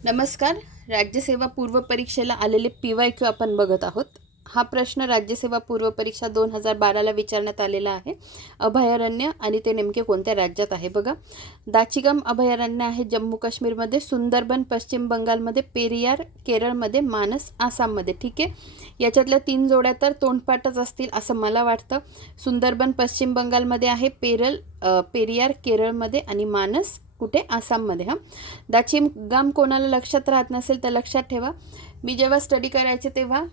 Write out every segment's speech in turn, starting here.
नमस्कार. राज्यसेवा पूर्व परीक्षेला आलेले PYQ आपण बघत आहोत. हा प्रश्न राज्यसेवा पूर्व परीक्षा 2012ला विचारण्यात आलेला आहे. अभयारण्य आणि ते नेमके कोणत्या राज्यात आहे बघा. दाचिगम अभयारण्य आहे जम्मू काश्मीरमध्ये, सुंदरबन पश्चिम बंगालमध्ये, पेरियार केरळमध्ये, मानस आसाममध्ये. ठीक आहे, याच्यातल्या 3 जोड्या तर तोंडपाठच असतील असं मला वाटतं. सुंदरबन पश्चिम बंगालमध्ये आहे, पेरियार केरळमध्ये आणि मानस कुठे आसाममध्ये. दाचिगम कोणाला लक्षात राहत नसेल तर लक्षात ठेवा, मी जेव्हा स्टडी करायचे तेव्हा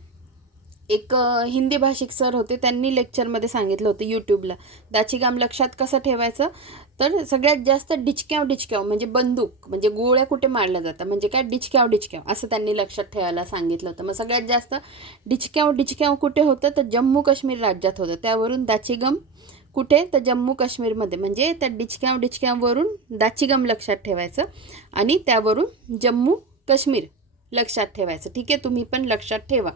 एक हिंदी भाषिक सर होते, त्यांनी लेक्चरमध्ये सांगितलं होतं यूट्यूबला दाचिगम लक्षात कसं ठेवायचं. तर सगळ्यात जास्त डिचक्याव म्हणजे बंदूक म्हणजे गोळ्या कुठे मारल्या जातात म्हणजे काय डिचक्याव असं त्यांनी लक्षात ठेवायला सांगितलं होतं. मग सगळ्यात जास्त डिचक्याव कुठे होतं तर जम्मू काश्मीर राज्यात होतं. त्यावरून दाचिगम कुठे तर जम्मू काश्मीरमध्ये, म्हणजे त्या डिचक्यावरून दाचिगम लक्षात ठेवायचं आणि त्यावरून जम्मू काश्मीर लक्षात ठेवायचं. ठीक आहे, तुम्ही पण लक्षात ठेवा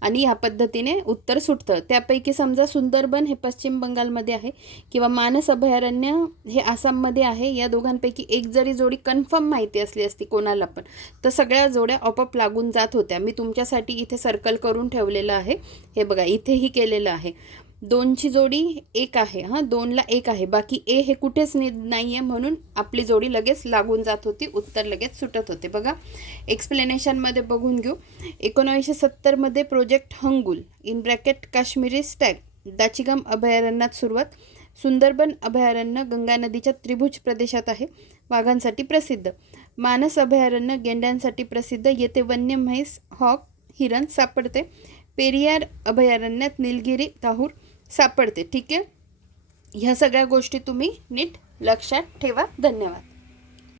आणि ह्या पद्धतीने उत्तर सुटतं. त्यापैकी समजा सुंदरबन हे पश्चिम बंगालमध्ये आहे किंवा मानस अभयारण्य हे आसाममध्ये आहे, या दोघांपैकी एक जरी जोडी कन्फर्म माहिती असली असती कोणाला पण तर सगळ्या जोड्या आपोआप लागून जात होत्या. मी तुमच्यासाठी इथे सर्कल करून ठेवलेलं आहे, हे बघा इथेही केलेलं आहे. 2ची जोडी 1 आहे, 2ला 1 आहे, बाकी ए हे कुठेच नाही आहे, म्हणून आपली जोडी लगेच लागून जात होती, उत्तर लगेच सुटत होते. बघा एक्सप्लेनेशनमध्ये बघून घेऊ. 1970मध्ये प्रोजेक्ट हंगुल काश्मीरी स्टॅग दाचिगम अभयारण्यात सुरुवात. सुंदरबन अभयारण्य गंगा नदीच्या त्रिभुज प्रदेशात आहे, वाघांसाठी प्रसिद्ध. मानस अभयारण्य गेंड्यांसाठी प्रसिद्ध, येथे वन्य म्हैस हॉक हिरण सापडते. पेरियार अभयारण्यात निलगिरी ताहूर सापडते. ठीक आहे, ह्या सगळ्या गोष्टी तुम्ही नीट लक्षात ठेवा. धन्यवाद.